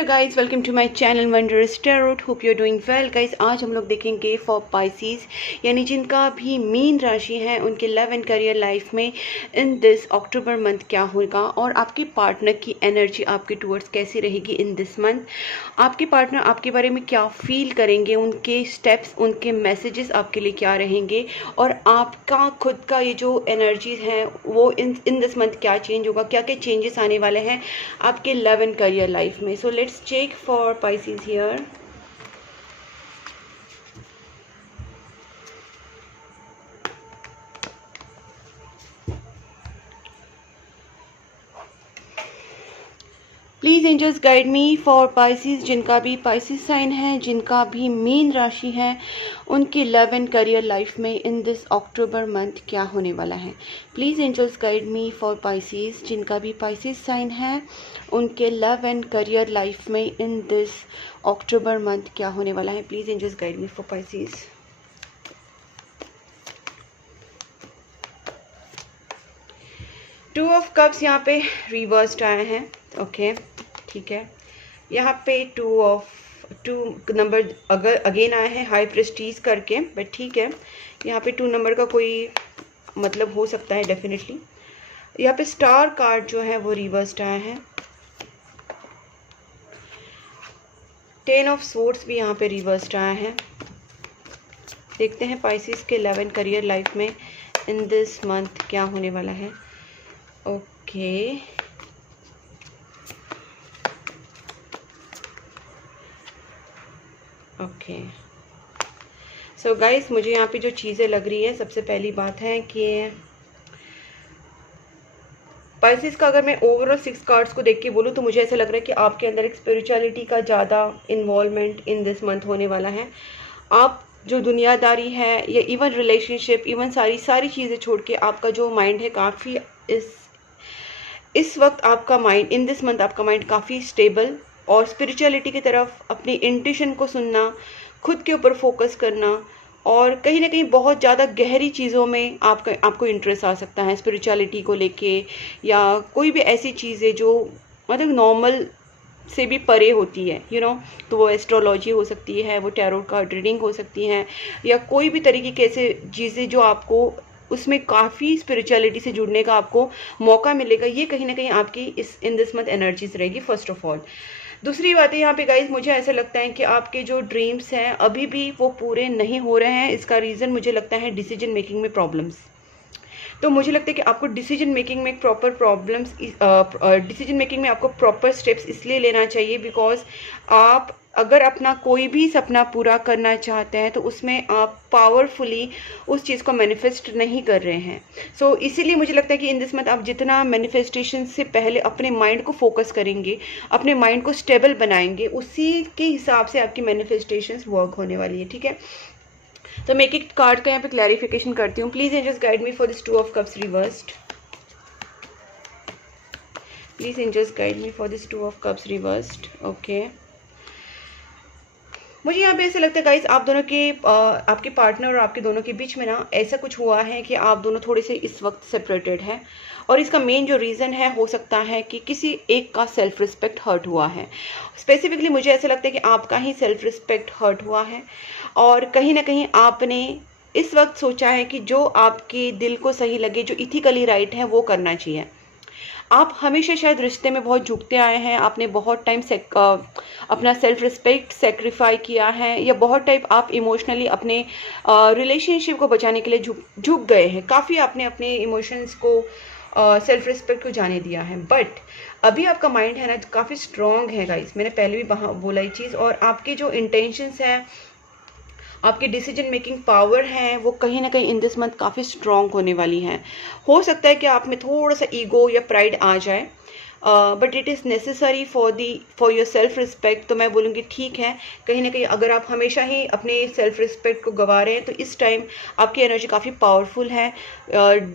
Hello guys, welcome to my channel wondrous tarot. Hope you are doing well guys. आज हम लोग देखेंगे for Pisces, यानी जिनका भी मीन राशि है उनके लव एंड करियर लाइफ में इन दिस अक्टूबर मंथ क्या होगा और आपके पार्टनर की एनर्जी आपके टूवर्ड्स कैसी रहेगी इन दिस मंथ। आपके पार्टनर आपके बारे में क्या फील करेंगे, उनके स्टेप्स, उनके मैसेजेस आपके लिए क्या रहेंगे और आपका खुद का ये जो एनर्जीज हैं वो इन दिस मंथ क्या चेंज होगा, क्या क्या चेंजेस आने वाले हैं आपके लव एंड करियर लाइफ में। So let's check for Pisces here. Please angels guide me for Pisces, जिनका भी पाइसेस साइन है, जिनका भी मीन राशि है, उनकी लव एंड करियर लाइफ में इन दिस अक्टूबर मंथ क्या होने वाला है। Please angels guide me for Pisces, जिनका भी पाइसेस साइन है, उनके लव एंड करियर लाइफ में इन दिस अक्टूबर मंथ क्या होने वाला है। Please angels guide me for Pisces. Two of cups यहाँ पे रिवर्स्ड आए हैं। ओके, ठीक है। यहाँ पे टू नंबर अगर अगेन आए हैं हाई प्रेस्टीज करके, बट ठीक है, यहाँ पे 2 नंबर का कोई मतलब हो सकता है डेफिनेटली। यहाँ पे स्टार कार्ड जो है वो रिवर्स्ड आया है। 10 ऑफ स्वॉर्ड्स भी यहाँ पे रिवर्स्ड आया है। देखते हैं पाइसेस के लव एंड करियर लाइफ में इन दिस मंथ क्या होने वाला है। Okay, okay. सो गाइस, मुझे यहाँ पे जो चीज़ें लग रही है, सबसे पहली बात है कि पाइसेस का अगर मैं ओवरऑल 6 कार्ड्स को देख के बोलूँ तो मुझे ऐसा लग रहा है कि आपके अंदर एक स्पिरिचुअलिटी का ज़्यादा इन्वॉल्वमेंट इन दिस मंथ होने वाला है। आप जो दुनियादारी है या इवन रिलेशनशिप, इवन सारी चीज़ें छोड़ के आपका जो माइंड है काफ़ी इस वक्त आपका माइंड इन दिस मंथ आपका माइंड काफ़ी स्टेबल और स्पिरिचुअलिटी की तरफ, अपनी इंट्यूशन को सुनना, खुद के ऊपर फोकस करना और कहीं ना कहीं बहुत ज़्यादा गहरी चीज़ों में आपको इंटरेस्ट आ सकता है स्पिरिचुअलिटी को लेके, या कोई भी ऐसी चीज़ें जो मतलब नॉर्मल से भी परे होती है, तो वो एस्ट्रोलॉजी हो सकती है, वो टैरोट कार्ड रीडिंग हो सकती है, या कोई भी तरीके के ऐसे चीज़ें जो आपको उसमें काफ़ी स्पिरिचुअलिटी से जुड़ने का आपको मौका मिलेगा। ये कहीं ना कहीं आपकी इन दिस मंथ एनर्जीज रहेगी फर्स्ट ऑफ ऑल। दूसरी बात है यहाँ पे गाइज, मुझे ऐसा लगता है कि आपके जो ड्रीम्स हैं अभी भी वो पूरे नहीं हो रहे हैं। इसका रीज़न मुझे लगता है डिसीजन मेकिंग में प्रॉब्लम्स। तो मुझे लगता है कि आपको डिसीजन मेकिंग में डिसीजन मेकिंग में आपको प्रॉपर स्टेप्स इसलिए लेना चाहिए बिकॉज आप अगर अपना कोई भी सपना पूरा करना चाहते हैं तो उसमें आप पावरफुली उस चीज़ को मैनिफेस्ट नहीं कर रहे हैं। सो इसीलिए मुझे लगता है कि इन दिस मंथ आप जितना मैनिफेस्टेशन से पहले अपने माइंड को फोकस करेंगे, अपने माइंड को स्टेबल बनाएंगे, उसी के हिसाब से आपकी मैनिफेस्टेशंस वर्क होने वाली है। ठीक है, तो मैं एक कार्ड का यहाँ पे क्लैरिफिकेशन करती हूँ। Please angels guide me for this 2 of cups reversed. Please angels guide me for this 2 of cups reversed. Okay, मुझे यहाँ पे ऐसा लगता है गाइस, आप दोनों के आपके पार्टनर और आपके दोनों के बीच में ना ऐसा कुछ हुआ है कि आप दोनों थोड़े से इस वक्त सेपरेटेड हैं और इसका मेन जो रीज़न है हो सकता है कि किसी एक का सेल्फ रिस्पेक्ट हर्ट हुआ है। स्पेसिफिकली मुझे ऐसा लगता है कि आपका ही सेल्फ रिस्पेक्ट हर्ट हुआ है और कहीं ना कहीं आपने इस वक्त सोचा है कि जो आपके दिल को सही लगे, जो इथिकली राइट है, वो करना चाहिए। आप हमेशा शायद रिश्ते में बहुत झुकते आए हैं, आपने बहुत टाइम अपना सेल्फ रिस्पेक्ट सेक्रीफाई किया है, या बहुत टाइम आप इमोशनली अपने रिलेशनशिप को बचाने के लिए झुक गए हैं। काफ़ी आपने अपने इमोशंस को, सेल्फ रिस्पेक्ट को जाने दिया है। बट अभी आपका माइंड है ना काफ़ी स्ट्रॉन्ग है गाइस, मैंने पहले भी बोला ये चीज़, और आपके जो इंटेंशंस हैं, आपकी डिसीजन मेकिंग पावर है, वो कहीं ना कहीं इन दिस मंथ काफ़ी स्ट्रॉन्ग होने वाली हैं। हो सकता है कि आप में थोड़ा सा ईगो या प्राइड आ जाए, but it is necessary for your self respect. तो मैं बोलूँगी ठीक है, कहीं ना कहीं अगर आप हमेशा ही अपने सेल्फ रिस्पेक्ट को गंवा रहे हैं तो इस टाइम आपकी एनर्जी काफ़ी पावरफुल है,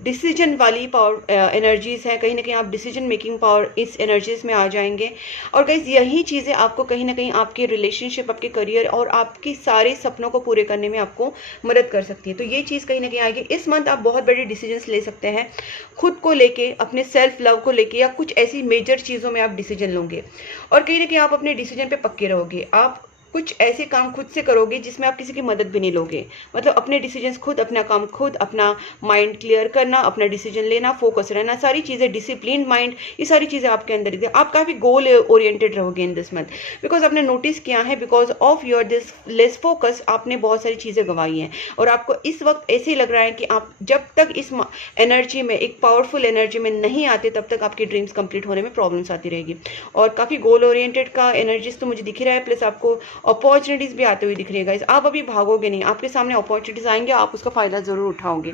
डिसीजन वाली पावर एनर्जीज़ हैं। कहीं ना कहीं आप डिसीजन मेकिंग पावर इस एनर्जीज़ में आ जाएंगे और गाइस यही चीज़ें आपको कहीं ना कहीं आपके रिलेशनशिप, आपके करियर और आपके सारे सपनों को पूरे करने में आपको मदद कर सकती है। तो ये चीज़ कहीं ना कहीं आएगी। इस मंथ आप बहुत बड़े डिसीजंस ले सकते हैं खुद को लेके, अपने सेल्फ लव को लेके, या कुछ ऐसी मेजर चीज़ों में आप डिसीजन लोगे और कहीं ना कहीं आप अपने डिसीजन पे पक्के रहोगे। आप कुछ ऐसे काम खुद से करोगे जिसमें आप किसी की मदद भी नहीं लोगे, मतलब अपने डिसीजंस खुद, अपना काम खुद, अपना माइंड क्लियर करना, अपना डिसीजन लेना, फोकस रहना, सारी चीज़ें, डिसिप्लिन माइंड, ये सारी चीज़ें आपके अंदर ही। आप काफ़ी गोल ओरिएंटेड रहोगे इन दिस मंथ, बिकॉज आपने नोटिस किया है because of your this less focus आपने बहुत सारी चीज़ें गंवाई हैं और आपको इस वक्त ऐसे ही लग रहा है कि आप जब तक इस एनर्जी में, एक पावरफुल एनर्जी में नहीं आते तब तक आपके ड्रीम्स कंप्लीट होने में प्रॉब्लम्स आती रहेगी। और काफ़ी गोल ओरिएंटेड का एनर्जीज तो मुझे दिख रहा है, प्लस आपको अपॉर्चुनिटीज भी आते हुए दिख रही है गाइस। आप अभी भागोगे नहीं, आपके सामने अपॉर्चुनिटीज आएंगे, आप उसका फायदा जरूर उठाओगे।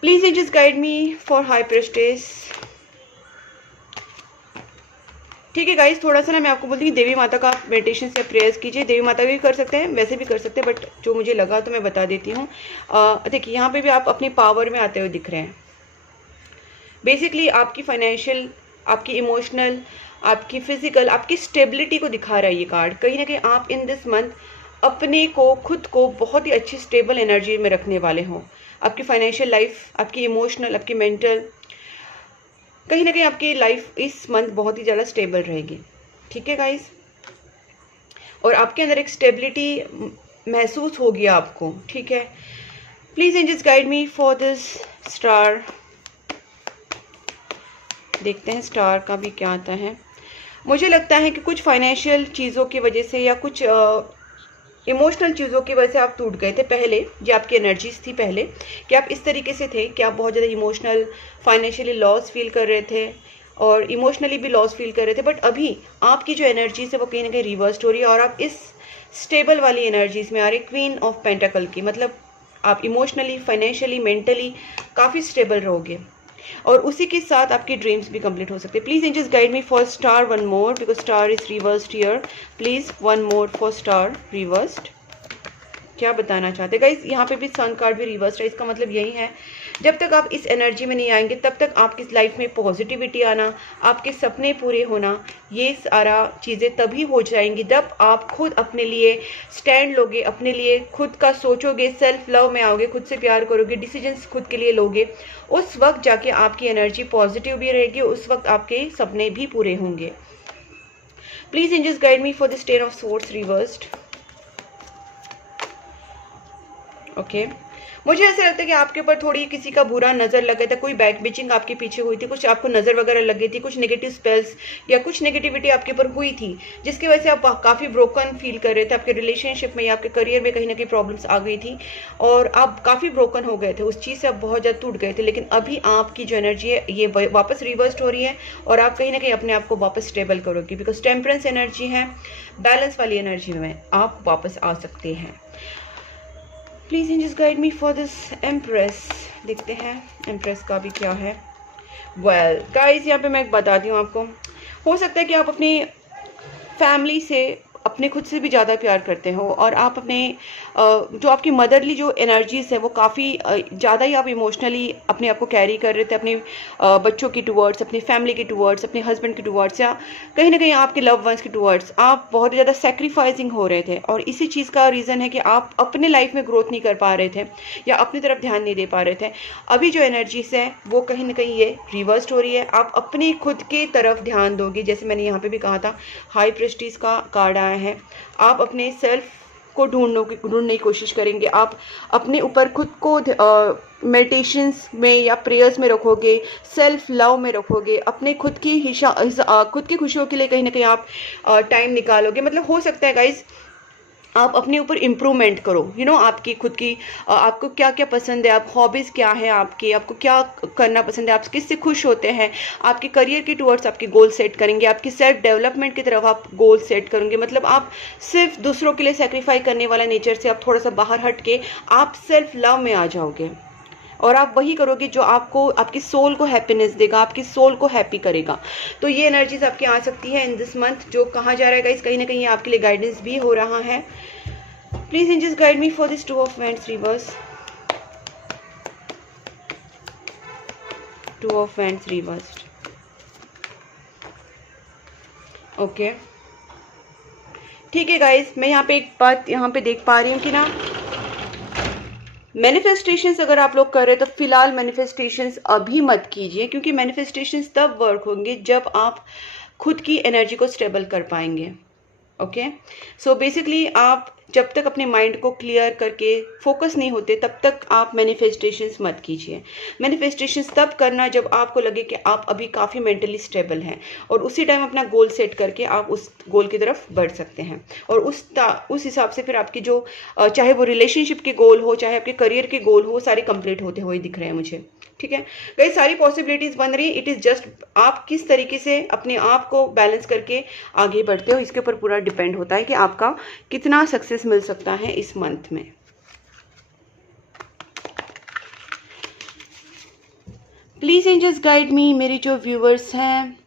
Please angels guide me for high priestess. ठीक है गाइस, थोड़ा सा ना मैं आपको बोलती हूँ देवी माता का मेडिटेशन से प्रेयर्स कीजिए। देवी माता भी कर सकते हैं, वैसे भी कर सकते हैं, बट जो मुझे लगा तो मैं बता देती हूँ। देखिए यहाँ पे भी आप अपनी पावर में आते हुए दिख रहे हैं। बेसिकली आपकी फाइनेंशियल, आपकी इमोशनल, आपकी फिजिकल, आपकी स्टेबिलिटी को दिखा रहा है ये कार्ड। कहीं ना कहीं आप इन दिस मंथ अपने को, खुद को बहुत ही अच्छी स्टेबल एनर्जी में रखने वाले हो। आपकी फाइनेंशियल लाइफ, आपकी इमोशनल, आपकी मेंटल, कहीं ना कहीं आपकी लाइफ इस मंथ बहुत ही ज़्यादा स्टेबल रहेगी। ठीक है गाइस, और आपके अंदर एक स्टेबिलिटी महसूस होगी आपको। ठीक है, please angels guide me for this star. देखते हैं स्टार का भी क्या आता है। मुझे लगता है कि कुछ फाइनेंशियल चीज़ों की वजह से या कुछ इमोशनल चीज़ों की वजह से आप टूट गए थे पहले, जो आपकी एनर्जीज थी पहले, कि आप इस तरीके से थे कि आप बहुत ज़्यादा इमोशनल, फाइनेंशियली लॉस फील कर रहे थे और इमोशनली भी लॉस फील कर रहे थे। बट अभी आपकी जो एनर्जीज है वो कहीं ना कहीं रिवर्स हो रही है और आप इस स्टेबल वाली एनर्जीज में आ रहे, क्वीन ऑफ पेंटाकल की, मतलब आप इमोशनली, फाइनेंशियली, मेंटली काफ़ी स्टेबल रहोगे और उसी के साथ आपके ड्रीम्स भी कंप्लीट हो सकते हैं। Please angels guide me for star one more, because star is reversed here. Please one more for star reversed. क्या बताना चाहते हैं गाइस? यहाँ पे भी सन कार्ड भी रिवर्स्ड है। इसका मतलब यही है, जब तक आप इस एनर्जी में नहीं आएंगे तब तक आपकी लाइफ में पॉजिटिविटी आना, आपके सपने पूरे होना, ये सारा चीज़ें तभी हो जाएंगी जब आप खुद अपने लिए स्टैंड लोगे, अपने लिए खुद का सोचोगे, सेल्फ लव में आओगे, खुद से प्यार करोगे, डिसीजंस खुद के लिए लोगे। उस वक्त जाके आपकी एनर्जी पॉजिटिव भी रहेगी, उस वक्त आपके सपने भी पूरे होंगे। Please angels guide me for the ten of swords reversed. Okay, मुझे ऐसा लगता है कि आपके ऊपर थोड़ी किसी का बुरा नज़र लग गया था, कोई बैक बिचिंग आपके पीछे हुई थी, कुछ आपको नज़र वगैरह लग गई थी, कुछ नेगेटिव स्पेल्स या कुछ नेगेटिविटी आपके ऊपर हुई थी, जिसकी वजह से आप काफ़ी ब्रोकन फील कर रहे थे। आपके रिलेशनशिप में या आपके करियर में कहीं ना कहीं प्रॉब्लम्स आ गई थी और आप काफ़ी ब्रोकन हो गए थे, उस चीज़ से आप बहुत ज़्यादा टूट गए थे। लेकिन अभी आपकी जो एनर्जी है ये वापस रिवर्स्ड हो रही है और आप कहीं ना कहीं अपने आप को वापस स्टेबल करोगे, बिकॉज टेम्परेंस एनर्जी है, बैलेंस वाली एनर्जी में आप वापस आ सकते हैं। Please angels guide me for this empress. देखते हैं एम्प्रेस का भी क्या है। वेल गाइस, यहाँ पे मैं बताती हूँ आपको, हो सकता है कि आप अपनी फैमिली से, अपने खुद से भी ज़्यादा प्यार करते हो और आप अपने जो आपकी मदरली जो एनर्जीज है वो काफ़ी ज़्यादा ही आप इमोशनली अपने आप को कैरी कर रहे थे, अपने बच्चों की टूवर्ड्स, अपनी फैमिली के टूवर्ड्स, अपने हस्बैंड के टूवर्ड्स, या कहीं ना कहीं आपके लव वंस के टूवर्ड्स आप बहुत ज़्यादा सेक्रीफाइसिंग हो रहे थे। और इसी चीज़ का रीज़न है कि आप अपने लाइफ में ग्रोथ नहीं कर पा रहे थे या अपनी तरफ ध्यान नहीं दे पा रहे थे। अभी जो एनर्जीज है वो कहीं ना कहीं ये रिवर्स्ड हो रही है, आप अपनी खुद के तरफ ध्यान दोगे। जैसे मैंने यहाँ पे भी कहा था, हाई प्रेस्टीज का कार्ड आया है, आप अपने सेल्फ को ढूंढने की कोशिश करेंगे, आप अपने ऊपर खुद को मेडिटेशंस में या प्रेयर्स में रखोगे, सेल्फ लव में रखोगे, अपने खुद की खुशियों के लिए कहीं ना कहीं आप टाइम निकालोगे। मतलब हो सकता है गाइज आप अपने ऊपर इम्प्रूवमेंट करो, आपकी खुद की आपको क्या क्या पसंद है, आप हॉबीज़ क्या है आपकी, आपको क्या करना पसंद है, आप किससे खुश होते हैं, आपके करियर के टुवर्ड्स आपके गोल सेट करेंगे, आपकी सेल्फ डेवलपमेंट की तरफ आप गोल सेट करेंगे। मतलब आप सिर्फ दूसरों के लिए सेक्रीफाई करने वाला नेचर से आप थोड़ा सा बाहर हट के आप सेल्फ लव में आ जाओगे और आप वही करोगे जो आपको, आपकी सोल को हैप्पीनेस देगा, आपकी सोल को हैप्पी करेगा। तो ये एनर्जीज आपकी आ सकती है इन दिस मंथ। जो कहा जा रहा है गाइस, कहीं ना कहीं आपके लिए गाइडेंस भी हो रहा है। Please angels guide me for this two of wands reverse. Two of wands reversed. Okay, ठीक है गाइस, मैं यहाँ पे एक बात यहाँ पे देख पा रही हूँ कि ना, मैनिफेस्टेशंस अगर आप लोग कर रहे हैं तो फिलहाल मैनिफेस्टेशंस अभी मत कीजिए, क्योंकि मैनिफेस्टेशंस तब वर्क होंगे जब आप खुद की एनर्जी को स्टेबल कर पाएंगे। ओके, सो बेसिकली आप जब तक अपने माइंड को क्लियर करके फोकस नहीं होते तब तक आप मैनिफेस्टेशंस मत कीजिए। मैनिफेस्टेशंस तब करना जब आपको लगे कि आप अभी काफ़ी मेंटली स्टेबल हैं, और उसी टाइम अपना गोल सेट करके आप उस गोल की तरफ बढ़ सकते हैं। और उस हिसाब से फिर आपकी जो चाहे वो रिलेशनशिप के गोल हो, चाहे आपके करियर के गोल हो, सारे कंप्लीट होते हुए दिख रहे हैं मुझे। ठीक है, कई सारी पॉसिबिलिटीज बन रही। इट इज़ जस्ट आप किस तरीके से अपने आप को बैलेंस करके आगे बढ़ते हो, इसके ऊपर पूरा डिपेंड होता है कि आपका कितना सक्सेस मिल सकता है इस मंथ में। प्लीज एंजल्स गाइड मी, मेरी जो व्यूवर्स हैं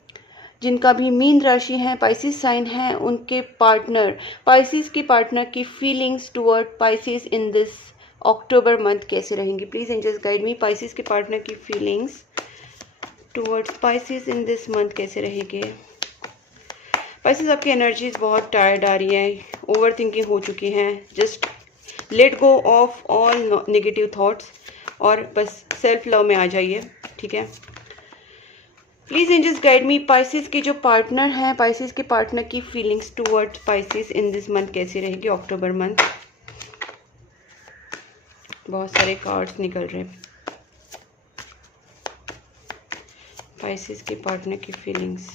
जिनका भी मीन राशि है, पाइसिस साइन है, उनके पार्टनर, पाइसिस के पार्टनर की feelings toward Pisces in this October month कैसे रहेंगी। Please angels guide me, Pisces के पार्टनर की feelings towards Pisces in this month कैसे रहेंगे। पाइसिस आपकी एनर्जीज बहुत टायर्ड आ रही है, ओवर थिंकिंग हो चुकी हैं, just let go of all negative thoughts और बस सेल्फ लव में आ जाइए। ठीक है, please angels guide me, Pisces के जो पार्टनर हैं, पाइसिस के पार्टनर की feelings towards Pisces in this month कैसी रहेगी अक्टूबर मंथ। बहुत सारे कार्ड्स निकल रहे हैं। पाइसिस के पार्टनर की फीलिंग्स।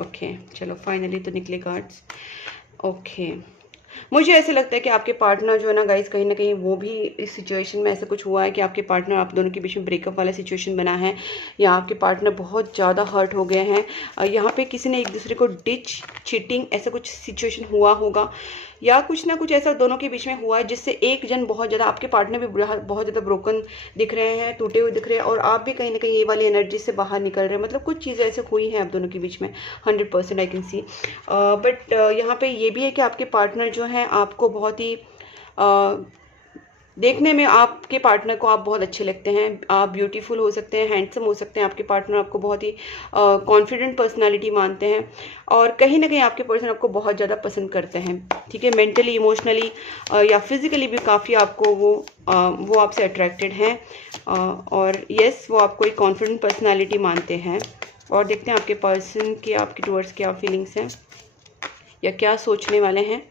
ओके, चलो फाइनली तो निकले कार्ड्स। ओके, मुझे ऐसे लगता है कि आपके पार्टनर जो है ना गाइस, कहीं ना कहीं वो भी इस सिचुएशन में ऐसा कुछ हुआ है कि आपके पार्टनर, आप दोनों के बीच में ब्रेकअप वाला सिचुएशन बना है, या आपके पार्टनर बहुत ज़्यादा हर्ट हो गए हैं। यहाँ पे किसी ने एक दूसरे को डिच, चीटिंग, ऐसा कुछ सिचुएशन हुआ होगा, या कुछ ना कुछ ऐसा दोनों के बीच में हुआ है जिससे एक जन बहुत ज़्यादा, आपके पार्टनर भी बहुत ज़्यादा ब्रोकन दिख रहे हैं, टूटे हुए दिख रहे हैं, और आप भी कहीं ना कहीं ये वाली एनर्जी से बाहर निकल रहे हैं। मतलब कुछ चीज़ें ऐसे हुई हैं आप दोनों के बीच में, 100% आई कैन सी। बट यहाँ पे ये भी है कि आपके पार्टनर जो हैं आपको बहुत ही देखने में, आपके पार्टनर को आप बहुत अच्छे लगते हैं, आप ब्यूटीफुल हो सकते हैं, हैंडसम हो सकते हैं, आपके पार्टनर आपको बहुत ही कॉन्फिडेंट पर्सनालिटी मानते हैं, और कहीं ना कहीं आपके पर्सन आपको बहुत ज़्यादा पसंद करते हैं। ठीक है, मेंटली, इमोशनली या फिजिकली भी काफ़ी आपको वो आपसे अट्रैक्टेड हैं, और यस, वो आपको एक कॉन्फिडेंट पर्सनालिटी मानते हैं। और देखते हैं आपके पर्सन की आपके टुवर्ड्स क्या फीलिंग्स हैं या क्या सोचने वाले हैं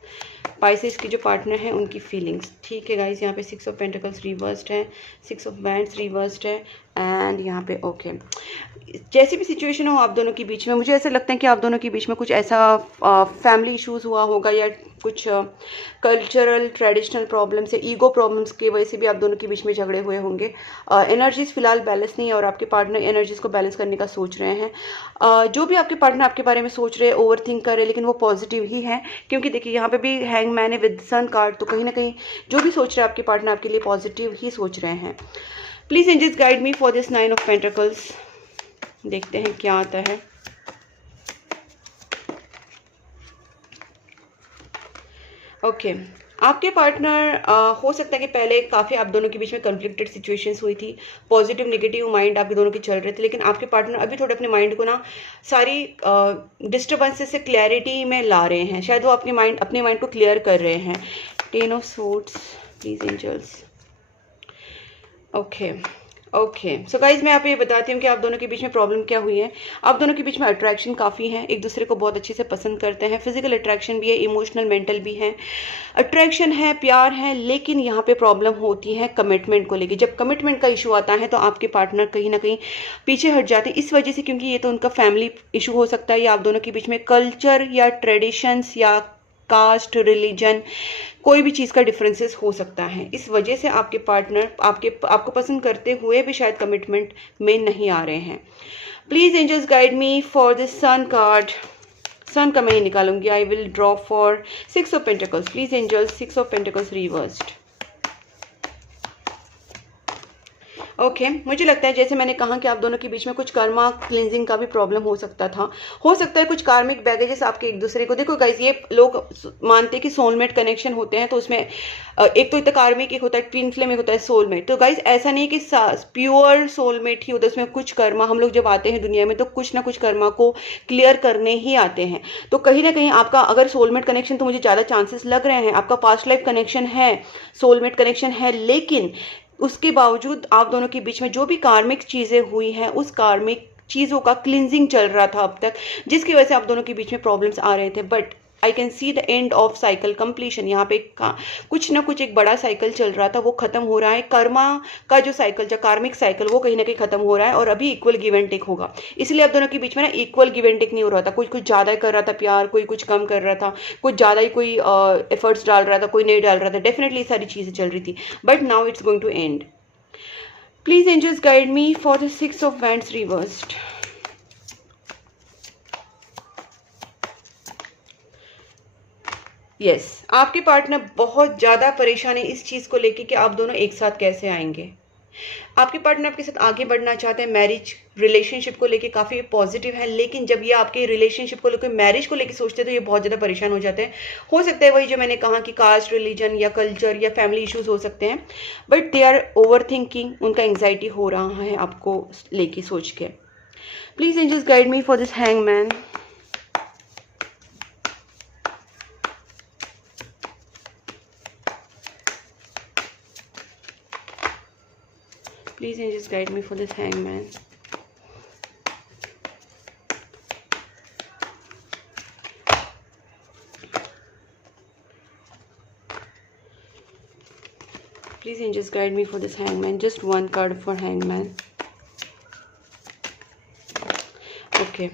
पाइसेस की जो पार्टनर है उनकी फीलिंग्स। ठीक है गाइस, यहाँ पे 6 ऑफ पेंटिकल्स रिवर्स्ड है, 6 ऑफ बैंड्स रिवर्स्ड है, एंड यहाँ पे ओके। जैसी भी सिचुएशन हो आप दोनों के बीच में, मुझे ऐसा लगता है कि आप दोनों के बीच में कुछ ऐसा फैमिली इश्यूज हुआ होगा, या कुछ कल्चरल ट्रेडिशनल प्रॉब्लम्स या ईगो प्रॉब्लम्स की वजह से भी आप दोनों के बीच में झगड़े हुए होंगे। एनर्जीज फिलहाल बैलेंस नहीं है, और आपके पार्टनर एनर्जीज को बैलेंस करने का सोच रहे हैं। जो भी आपके पार्टनर आपके बारे में सोच रहे हैं, ओवर थिंक कर रहे हैं, लेकिन वो पॉजिटिव ही है, क्योंकि देखिए यहाँ पे भी हैंगमैन है विद सन कार्ड, तो कहीं ना कहीं जो भी सोच रहे हैं आपके पार्टनर आपके लिए पॉजिटिव ही सोच रहे हैं। Please angels guide me for this 9 of pentacles. देखते हैं क्या आता है। ओके, आपके पार्टनर हो सकता है कि पहले काफ़ी आप दोनों के बीच में कन्फ्लिक्टेड सिचुएशंस हुई थी, पॉजिटिव नेगेटिव माइंड आपके दोनों के चल रहे थे, लेकिन आपके पार्टनर अभी थोड़े अपने माइंड को ना सारी डिस्टर्बेंसेस से क्लैरिटी में ला रहे हैं। शायद वो अपने माइंड को क्लियर कर रहे हैं। 10 of swords, please angels. Okay, so guys मैं आप ये बताती हूँ कि आप दोनों के बीच में प्रॉब्लम क्या हुई है। आप दोनों के बीच में अट्रैक्शन काफ़ी है, एक दूसरे को बहुत अच्छे से पसंद करते हैं, फिजिकल अट्रैक्शन भी है, इमोशनल मेंटल भी है, अट्रैक्शन है, प्यार है, लेकिन यहाँ पे प्रॉब्लम होती है कमिटमेंट को लेके। जब कमिटमेंट का इशू आता है तो आपके पार्टनर कहीं ना कहीं पीछे हट जाते हैं इस वजह से, क्योंकि ये तो उनका फैमिली इशू हो सकता है, या आप दोनों के बीच में कल्चर या ट्रेडिशंस या कास्ट, रिलीजन, कोई भी चीज़ का डिफरेंसेस हो सकता है। इस वजह से आपके पार्टनर आपको पसंद करते हुए भी शायद कमिटमेंट में नहीं आ रहे हैं। Please angels guide me for this sun card. Sun का मैं ही निकालूंगी। I will draw for 6 of pentacles. Please angels, 6 of pentacles reversed. Okay मुझे लगता है जैसे मैंने कहा कि आप दोनों के बीच में कुछ कर्मा क्लिनजिंग का भी प्रॉब्लम हो सकता था, हो सकता है कुछ कार्मिक बैगेजेस आपके एक दूसरे को, देखो गाइज ये लोग मानते हैं कि सोलमेट कनेक्शन होते हैं, तो उसमें एक तो इतना कार्मिक, एक होता है ट्विन फ्लेम, एक होता है सोलमेट। तो गाइज ऐसा नहीं कि प्योर सोलमेट ही होता है, उसमें कुछ कर्मा, हम लोग जब आते हैं दुनिया में तो कुछ ना कुछ कर्मा को क्लियर करने ही आते हैं। तो कहीं ना कहीं आपका अगर सोलमेट कनेक्शन, तो मुझे ज़्यादा चांसेस लग रहे हैं आपका पास्ट लाइफ कनेक्शन है, सोलमेट कनेक्शन है, लेकिन उसके बावजूद आप दोनों के बीच में जो भी कार्मिक चीज़ें हुई हैं उस कार्मिक चीज़ों का क्लिनजिंग चल रहा था अब तक, जिसकी वजह से आप दोनों के बीच में प्रॉब्लम्स आ रहे थे। But I can see the end of cycle completion, यहाँ पे कुछ ना कुछ एक बड़ा साइकिल चल रहा था, वो खत्म हो रहा है। कर्मा का जो साइकिल, जो कार्मिक साइकिल, वो कहीं ना कहीं खत्म हो रहा है और अभी इक्वल गिव एंड टेक होगा। इसलिए आप दोनों के बीच में ना इक्वल गिव एंड टेक नहीं हो रहा था, कोई कुछ ज़्यादा कर रहा था प्यार, कोई कुछ कम कर रहा था, कुछ ज़्यादा ही कोई एफर्ट्स डाल रहा था, कोई नहीं डाल रहा था। डेफिनेटली सारी चीज़ें चल रही थी, but now it's going to end. Please angels guide me for the Six of Wands reversed. Yes, आपके पार्टनर बहुत ज़्यादा परेशान है इस चीज़ को लेके कि आप दोनों एक साथ कैसे आएंगे। आपके पार्टनर आपके साथ आगे बढ़ना चाहते हैं, मैरिज रिलेशनशिप को लेके काफ़ी पॉजिटिव है, लेकिन जब ये आपके रिलेशनशिप को लेकर, मैरिज को लेकर सोचते हैं तो ये बहुत ज़्यादा परेशान हो जाते हैं। हो सकता है वही जो मैंने कहा कि कास्ट, रिलीजन या कल्चर या फैमिली इश्यूज हो सकते हैं, but they are overthinking, उनका एंग्जाइटी हो रहा है आपको लेके सोच के। Please angels guide me for this hangman. Please angels guide me for this hangman. Please angels guide me for this hangman. Just one card for hangman. Okay.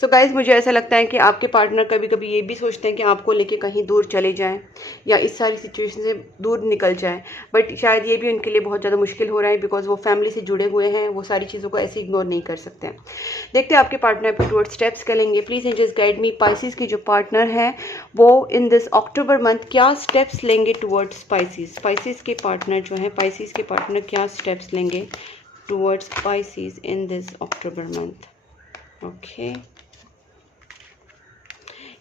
So guys मुझे ऐसा लगता है कि आपके पार्टनर कभी कभी ये भी सोचते हैं कि आपको लेके कहीं दूर चले जाएं या इस सारी सिचुएशन से दूर निकल जाएं, बट शायद ये भी उनके लिए बहुत ज़्यादा मुश्किल हो रहा है, बिकॉज वो फैमिली से जुड़े हुए हैं, वो सारी चीज़ों को ऐसे इग्नोर नहीं कर सकते हैं। देखते हैं आपके पार्टनर पे टुवर्ड्स स्टेप्स क्या लेंगे। Please angels guide me, Pisces के जो पार्टनर हैं वो इन दिस अक्टूबर मंथ क्या स्टेप्स लेंगे टुवर्ड्स स्पाइसिस। स्पाइसिस के पार्टनर जो हैं, स्पाइसिस के पार्टनर क्या स्टेप्स लेंगे towards Pisces in this October month. Okay,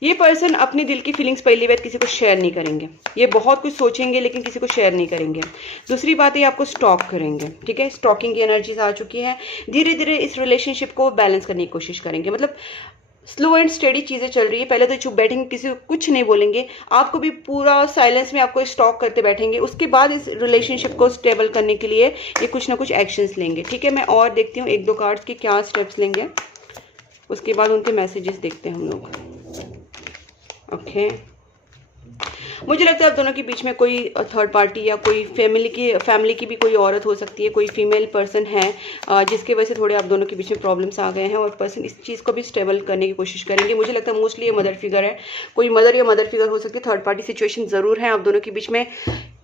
ये पर्सन अपने दिल की फीलिंग्स पहली बात किसी को शेयर नहीं करेंगे, ये बहुत कुछ सोचेंगे लेकिन किसी को शेयर नहीं करेंगे। दूसरी बात, ये आपको स्टॉक करेंगे, ठीक है, स्टॉकिंग की एनर्जीज आ चुकी है। धीरे धीरे इस रिलेशनशिप को बैलेंस करने की कोशिश करेंगे, मतलब स्लो एंड स्टेडी चीज़ें चल रही है। पहले तो चुप बैठेंगे, किसी को कुछ नहीं बोलेंगे, आपको भी पूरा साइलेंस में आपको स्टॉक करते बैठेंगे। उसके बाद इस रिलेशनशिप को स्टेबल करने के लिए ये कुछ ना कुछ एक्शंस लेंगे, ठीक है। मैं और देखती हूँ एक दो कार्ड्स के क्या स्टेप्स लेंगे, उसके बाद उनके मैसेजेस देखते हैं हम लोग। ओके, मुझे लगता है आप दोनों के बीच में कोई थर्ड पार्टी या कोई फैमिली की भी कोई औरत हो सकती है, कोई फीमेल पर्सन है जिसके वजह से थोड़े आप दोनों के बीच में प्रॉब्लम्स आ गए हैं, और पर्सन इस चीज़ को भी स्टेबल करने की कोशिश करेंगे। मुझे लगता है मोस्टली ये मदर फिगर है, कोई मदर या मदर फिगर हो सकती है। थर्ड पार्टी सिचुएशन ज़रूर है, आप दोनों के बीच में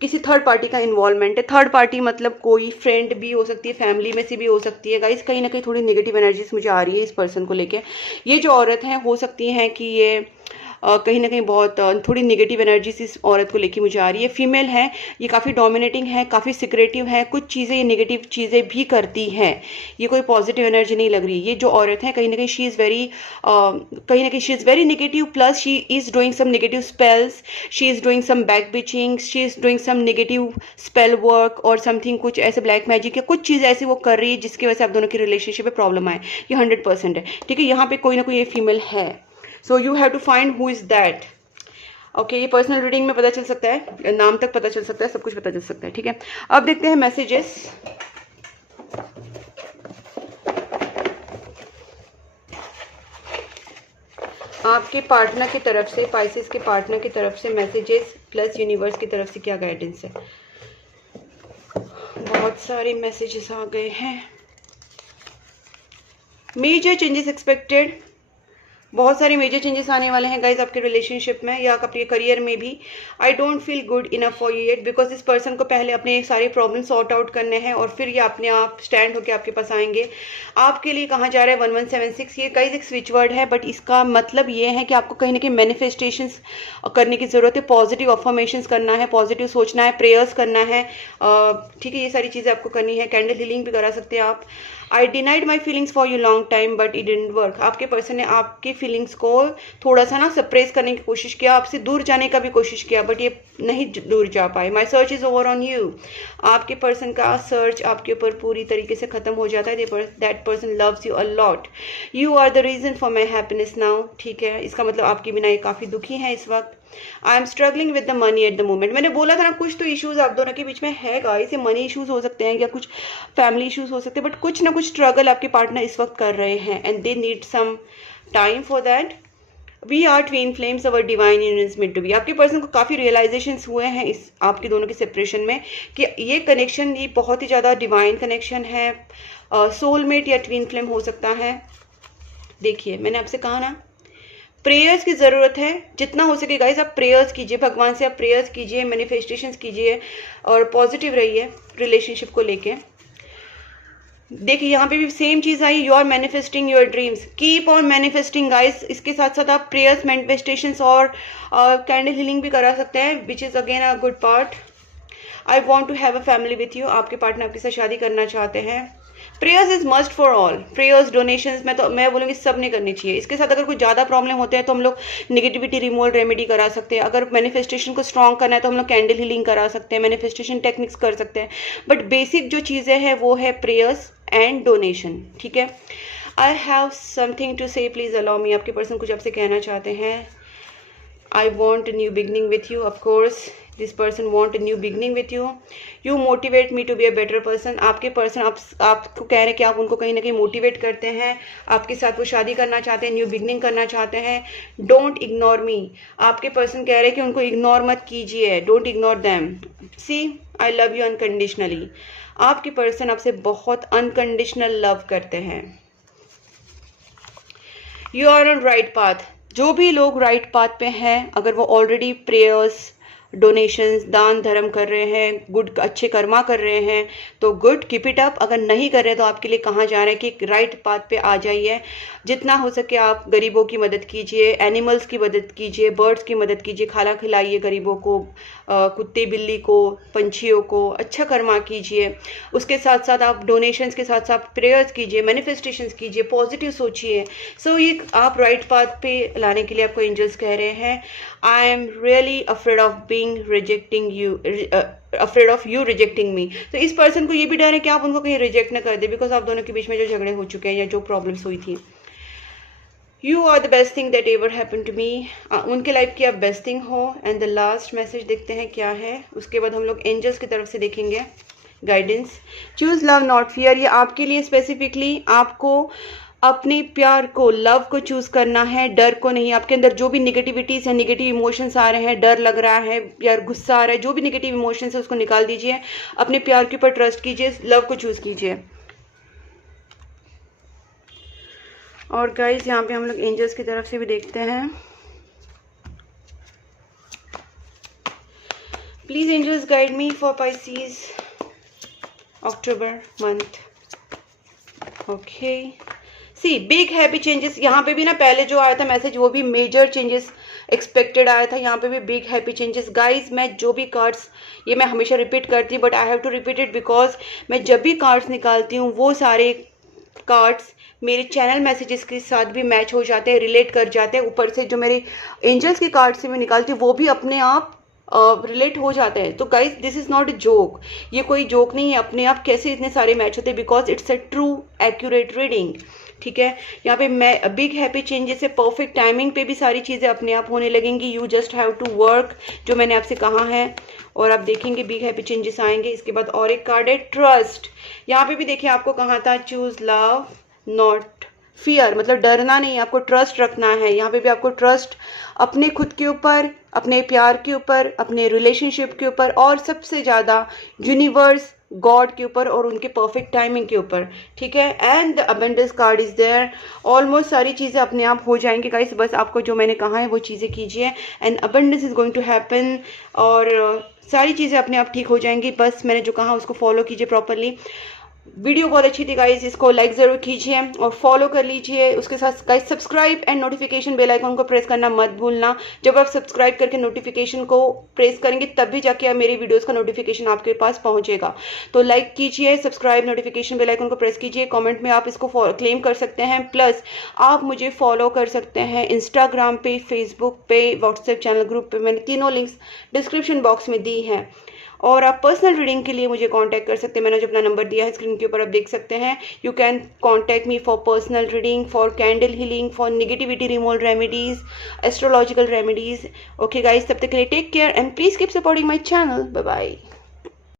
किसी थर्ड पार्टी का इन्वॉल्वमेंट है। थर्ड पार्टी मतलब कोई फ्रेंड भी हो सकती है, फैमिली में से भी हो सकती है। गाइस कहीं ना कहीं थोड़ी नेगेटिव एनर्जीज मुझे आ रही है इस पर्सन को लेके। ये जो औरत है हो सकती हैं कि ये कहीं ना कहीं बहुत थोड़ी नेगेटिव एनर्जीज इस औरत को लेके मुझे आ रही है। फीमेल है, ये काफ़ी डोमिनेटिंग है, काफ़ी सिक्रेटिव है, कुछ चीज़ें ये नेगेटिव चीज़ें भी करती हैं, ये कोई पॉजिटिव एनर्जी नहीं लग रही। ये जो औरत है कहीं ना कहीं she is very negative, plus she is doing some negative spells, she is doing some back bitching, she is doing some negative spell work और समथिंग, कुछ ऐसे ब्लैक मैजिक या कुछ चीज़ ऐसी वो कर रही है जिसकी वजह से आप दोनों की रिलेशनशिप में प्रॉब्लम आए। ये 100% है, ठीक है। यहाँ पे कोई ना कोई ये फीमेल है, so you have to find who is that. Okay, ये पर्सनल रीडिंग में पता चल सकता है, नाम तक पता चल सकता है, सब कुछ पता चल सकता है, ठीक है। अब देखते हैं मैसेजेस। आपके पार्टनर की तरफ से, स्पाइसिस के पार्टनर की तरफ से मैसेजेस प्लस यूनिवर्स की तरफ से क्या गाइडेंस है। बहुत सारे मैसेजेस आ गए हैं। मेजर चेंजेस एक्सपेक्टेड, बहुत सारे मेजर चेंजेस आने वाले हैं गाइज आपके रिलेशनशिप में या आपके करियर में भी। I don't feel good enough for you yet, because इस पर्सन को पहले अपने सारे प्रॉब्लम सॉर्ट आउट करने हैं और फिर ये अपने आप स्टैंड होकर आपके पास आएंगे। आपके लिए कहा जा रहा है 1176, ये गाइज एक स्विच वर्ड है, बट इसका मतलब ये है कि आपको कहीं ना कहीं मैनिफेस्टेशंस करने की ज़रूरत है, पॉजिटिव अफर्मेशंस करना है, पॉजिटिव सोचना है, प्रेयर्स करना है, ठीक है, ये सारी चीज़ें आपको करनी है। कैंडल हीलिंग भी करा सकते हैं आप। I denied my feelings for you long time but it didn't work, आपके पर्सन ने आपकी फीलिंग्स को थोड़ा सा ना सप्रेस करने की कोशिश किया, आपसे दूर जाने का भी कोशिश किया, बट ये नहीं दूर जा पाए। My search is over on you, आपके पर्सन का सर्च आपके ऊपर पूरी तरीके से खत्म हो जाता है। That person loves you a lot, you are the reason for my happiness now, ठीक है, इसका मतलब आपके बिना ये काफ़ी दुखी है इस वक्त। I am struggling with the money at the moment, मैंने बोला था ना कुछ तो इश्यूज आप दोनों के बीच में है गाइस, ये मनी इश्यूज हो सकते हैं या कुछ फैमिली इश्यूज हो सकते हैं, बट कुछ ना कुछ स्ट्रगल आपके पार्टनर इस वक्त कर रहे हैं and they need some time for that. We are twin flames, our divine union is meant to be, आपके पर्सन को काफ़ी रियलाइजेशंस हुए हैं इस आपके दोनों की सेपरेशन में कि ये कनेक्शन ये बहुत ही ज़्यादा डिवाइन कनेक्शन है, सोलमेट या ट्विन फ्लेम हो सकता है। देखिए मैंने आपसे कहा ना प्रेयर्स की ज़रूरत है, जितना हो सके गाइस आप प्रेयर्स कीजिए, भगवान से आप प्रेयर्स कीजिए, मैनिफेस्टेशंस कीजिए और पॉजिटिव रहिए रिलेशनशिप को लेके। देखिए यहाँ पे भी सेम चीज़ आई, you are manifesting your dreams, keep on manifesting guys. इसके साथ साथ आप प्रेयर्स, मैनिफेस्टेशंस और कैंडल हीलिंग भी करा सकते हैं, which is again a good part. I want to have a family with you, आपके पार्टनर आपके साथ शादी करना चाहते हैं। Prayers is must for all, prayers donations में तो मैं बोलूँगी सब ने करनी चाहिए। इसके साथ अगर कोई ज़्यादा प्रॉब्लम होते हैं तो हम लोग नेगेटिविटी रिमूवल रेमेडी करा सकते हैं, अगर मैनिफेस्टेशन को स्ट्रॉन्ग करना है तो हम लोग कैंडल हीलिंग करा सकते हैं, मैनिफेस्टेशन टेक्निक्स कर सकते हैं, बट बेसिक जो चीज़ें हैं वो है प्रेयर्स एंड डोनेशन, ठीक है। आई हैव समथिंग टू से, प्लीज़ अलाउ मी, आपके पर्सन कुछ आपसे कहना चाहते हैं। I want a new beginning with you, of course this person want a new beginning with you, you motivate me to be a better person, आपके person आपको कह रहे हैं कि आप उनको कहीं ना कहीं मोटिवेट करते हैं, आपके साथ वो शादी करना चाहते हैं, न्यू बिगनिंग करना चाहते हैं। डोंट इग्नोर मी, आपके पर्सन कह रहे हैं कि उनको इग्नोर मत कीजिए, don't ignore them, see I love you unconditionally, आपके पर्सन आपसे बहुत अनकंडीशनल लव करते हैं। You are on right path, जो भी लोग राइट पाथ पे हैं, अगर वो ऑलरेडी प्रेयर्स, डोनेशंस, दान धर्म कर रहे हैं, गुड अच्छे कर्मा कर रहे हैं तो गुड, कीप इट अप। अगर नहीं कर रहे तो आपके लिए कहा जा रहा है कि राइट पाथ पे आ जाइए, जितना हो सके आप गरीबों की मदद कीजिए, एनिमल्स की मदद कीजिए, बर्ड्स की मदद कीजिए, खाना खिलाइए गरीबों को, कुत्ते बिल्ली को, पंछियों को, अच्छा कर्मा कीजिए। उसके साथ साथ आप डोनेशंस के साथ साथ प्रेयर्स कीजिए, मैनिफेस्टेशंस कीजिए, पॉजिटिव सोचिए। सो ये आप राइट पाथ पे लाने के लिए आपको एंजल्स कह रहे हैं। I am really afraid of being rejecting you, afraid of you rejecting me, तो इस पर्सन को ये भी डर है कि आप उनको कहीं रिजेक्ट ना कर दे, बिकॉज आप दोनों के बीच में जो झगड़े हो चुके हैं या जो प्रॉब्लम्स हुई थी। You are the best thing that ever happen to me, उनके लाइफ की आप बेस्ट थिंग हो। एंड द लास्ट मैसेज देखते हैं क्या है, उसके बाद हम लोग एंजल्स की तरफ से देखेंगे guidance. Choose love not fear, ये आपके लिए स्पेसिफिकली, आपको अपने प्यार को, लव को चूज करना है, डर को नहीं। आपके अंदर जो भी निगेटिविटीज है, निगेटिव इमोशंस आ रहे हैं, डर लग रहा है या गुस्सा आ रहा है, जो भी निगेटिव इमोशंस है उसको निकाल दीजिए, अपने प्यार के ऊपर ट्रस्ट कीजिए, लव को चूज कीजिए। और गाइस यहाँ पे हम लोग एंजल्स की तरफ से भी देखते हैं। Please angels guide me for Pisces October month. Okay, see big happy changes, यहाँ पे भी ना पहले जो आया था मैसेज वो भी मेजर चेंजेस एक्सपेक्टेड आया था, यहाँ पे भी बिग हैप्पी चेंजेस। गाइस मैं जो भी कार्ड्स, ये मैं हमेशा रिपीट करती हूँ but I have to repeat it because मैं जब भी कार्ड्स निकालती हूँ वो सारे कार्ड्स मेरे चैनल मैसेजेस के साथ भी मैच हो जाते हैं, रिलेट कर जाते हैं। ऊपर से जो मेरे एंजल्स के कार्ड से मैं निकालती हूँ वो भी अपने आप रिलेट हो जाते हैं। तो guys this is not a joke, ये कोई जोक नहीं है, अपने आप कैसे इतने सारे मैच होते हैं, because it's a true accurate reading, ठीक है। यहाँ पे मैं बिग हैप्पी चेंजेस है, परफेक्ट टाइमिंग पे भी सारी चीज़ें अपने आप होने लगेंगी। You just have to work, जो मैंने आपसे कहा है, और आप देखेंगे बिग हैप्पी चेंजेस आएंगे। इसके बाद और एक कार्ड है ट्रस्ट, यहाँ पे भी देखिए आपको कहा था चूज लव नॉट फियर, मतलब डरना नहीं, आपको ट्रस्ट रखना है। यहाँ पे भी आपको ट्रस्ट अपने खुद के ऊपर, अपने प्यार के ऊपर, अपने रिलेशनशिप के ऊपर, और सबसे ज़्यादा यूनिवर्स, गॉड के ऊपर और उनके परफेक्ट टाइमिंग के ऊपर, ठीक है। And the abundance card is there. Almost सारी चीज़ें अपने आप हो जाएंगी गाइस, बस आपको जो मैंने कहा है वो चीज़ें कीजिए and abundance is going to happen, और सारी चीज़ें अपने आप ठीक हो जाएंगी। बस मैंने जो कहा उसको फॉलो कीजिए प्रॉपरली। वीडियो बहुत अच्छी थी गाइस, इसको लाइक ज़रूर कीजिए और फॉलो कर लीजिए। उसके साथ guys subscribe and notification bell icon को प्रेस करना मत भूलना। जब आप सब्सक्राइब करके नोटिफिकेशन को प्रेस करेंगे तभी जाके आप मेरी वीडियोस का नोटिफिकेशन आपके पास पहुंचेगा। तो लाइक कीजिए, सब्सक्राइब, नोटिफिकेशन बेल आइकन को प्रेस कीजिए। कमेंट में आप इसको क्लेम कर सकते हैं। प्लस आप मुझे फॉलो कर सकते हैं इंस्टाग्राम पे, फेसबुक पे, व्हाट्सएप चैनल ग्रुप पे। मैंने तीनों लिंक्स डिस्क्रिप्शन बॉक्स में दी हैं। और आप पर्सनल रीडिंग के लिए मुझे कांटेक्ट कर सकते हैं। मैंने जो अपना नंबर दिया है स्क्रीन के ऊपर आप देख सकते हैं। You can contact me for personal reading, for candle healing, for negativity removal remedies, astrological remedies. Okay guys, तब तक के लिए take care and please keep supporting my channel. Bye bye.